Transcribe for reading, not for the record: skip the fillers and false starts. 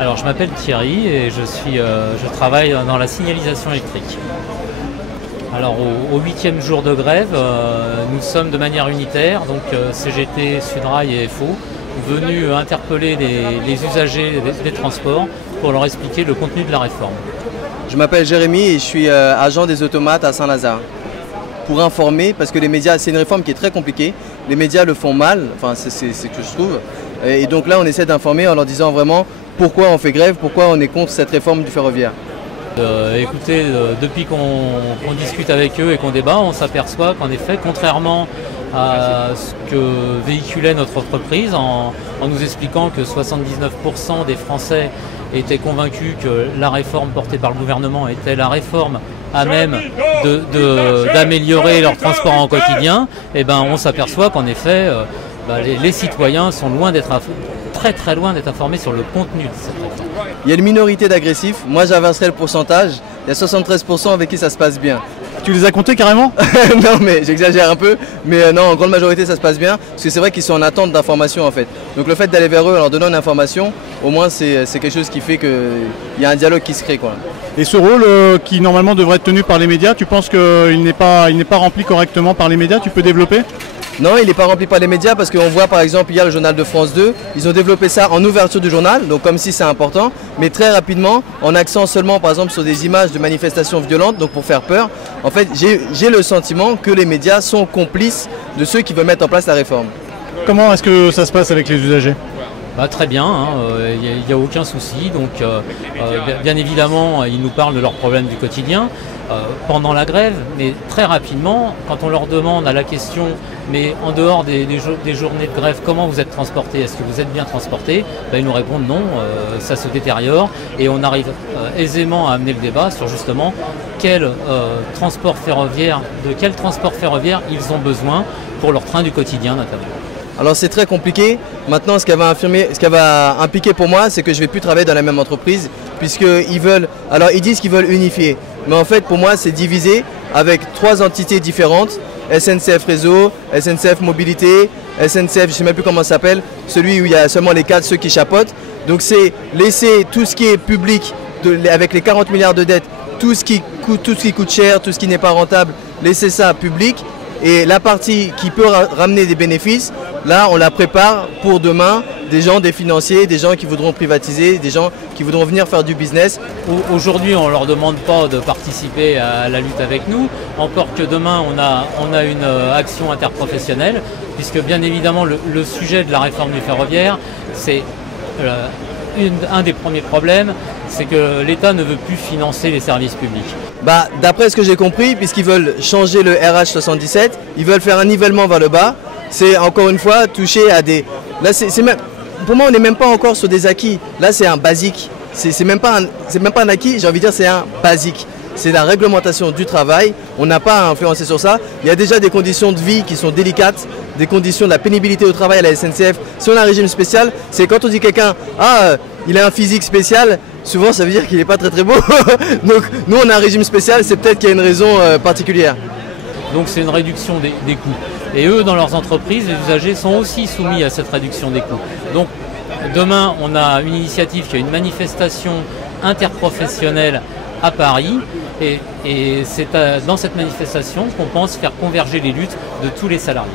Alors je m'appelle Thierry et je travaille dans la signalisation électrique. Alors au 8e jour de grève, nous sommes de manière unitaire, donc CGT, Sudrail et FO, venus interpeller les usagers des transports pour leur expliquer le contenu de la réforme. Je m'appelle Jérémy et je suis agent des automates à Saint-Lazare. Pour informer, parce que les médias, c'est une réforme qui est très compliquée, les médias le font mal, enfin c'est ce que je trouve. Et donc là on essaie d'informer en leur disant vraiment pourquoi on fait grève, pourquoi on est contre cette réforme du ferroviaire. Écoutez, depuis qu'on discute avec eux et qu'on débat, on s'aperçoit qu'en effet, contrairement à ce que véhiculait notre entreprise en nous expliquant que 79% des Français étaient convaincus que la réforme portée par le gouvernement était la réforme à même d'améliorer leur transport en quotidien, et ben on s'aperçoit qu'en effet les citoyens sont loin d'être très loin d'être informés sur le contenu de cette réforme. Il y a une minorité d'agressifs, moi j'avancerai le pourcentage, il y a 73% avec qui ça se passe bien. Tu les as comptés carrément? Non mais j'exagère un peu, mais non, en grande majorité ça se passe bien, parce que c'est vrai qu'ils sont en attente d'informations en fait. Donc le fait d'aller vers eux en leur donnant une information, au moins c'est quelque chose qui fait qu'il y a un dialogue qui se crée, quoi. Et ce rôle qui normalement devrait être tenu par les médias, tu penses qu'il n'est pas rempli correctement par les médias? Tu peux développer? Non, il n'est pas rempli par les médias parce qu'on voit par exemple hier le journal de France 2, ils ont développé ça en ouverture du journal, donc comme si c'est important, mais très rapidement en accent seulement par exemple sur des images de manifestations violentes, donc pour faire peur. En fait, j'ai le sentiment que les médias sont complices de ceux qui veulent mettre en place la réforme. Comment est-ce que ça se passe avec les usagers? Très bien, il n'y a aucun souci. Donc, bien évidemment, ils nous parlent de leurs problèmes du quotidien pendant la grève, mais très rapidement, quand on leur demande à la question, mais en dehors des journées de grève, comment vous êtes transportés? Est-ce que vous êtes bien transportés? Ils nous répondent non, ça se détériore, et on arrive aisément à amener le débat sur justement de quel transport ferroviaire ils ont besoin pour leur train du quotidien notamment. Alors c'est très compliqué. Maintenant, ce qu'elle va impliquer pour moi, c'est que je ne vais plus travailler dans la même entreprise, puisqu'ils disent qu'ils veulent unifier. Mais en fait, pour moi, c'est divisé avec 3 entités différentes. SNCF Réseau, SNCF Mobilité, SNCF, je ne sais même plus comment ça s'appelle, celui où il y a seulement les 4, ceux qui chapeautent. Donc c'est laisser tout ce qui est public, avec les 40 milliards de dettes, tout ce qui coûte cher, tout ce qui n'est pas rentable, laisser ça public. Et la partie qui peut ramener des bénéfices, là on la prépare pour demain, des financiers, des gens qui voudront privatiser, des gens qui voudront venir faire du business. Aujourd'hui on ne leur demande pas de participer à la lutte avec nous, encore que demain on a une action interprofessionnelle, puisque bien évidemment le sujet de la réforme du ferroviaire, c'est un des premiers problèmes, c'est que l'État ne veut plus financer les services publics. D'après ce que j'ai compris, puisqu'ils veulent changer le RH 77, ils veulent faire un nivellement vers le bas. C'est encore une fois toucher à des... Là, pour moi, on n'est même pas encore sur des acquis. Là, c'est un basique. C'est même pas un acquis, j'ai envie de dire c'est un basique. C'est la réglementation du travail. On n'a pas à influencer sur ça. Il y a déjà des conditions de vie qui sont délicates, des conditions de la pénibilité au travail à la SNCF. Si on a un régime spécial, c'est quand on dit quelqu'un il a un physique spécial, souvent ça veut dire qu'il n'est pas très beau. Donc nous on a un régime spécial, c'est peut-être qu'il y a une raison particulière. Donc c'est une réduction des coûts. Et eux, dans leurs entreprises, les usagers sont aussi soumis à cette réduction des coûts. Donc demain, on a une initiative qui a une manifestation interprofessionnelle à Paris. Et c'est dans cette manifestation qu'on pense faire converger les luttes de tous les salariés.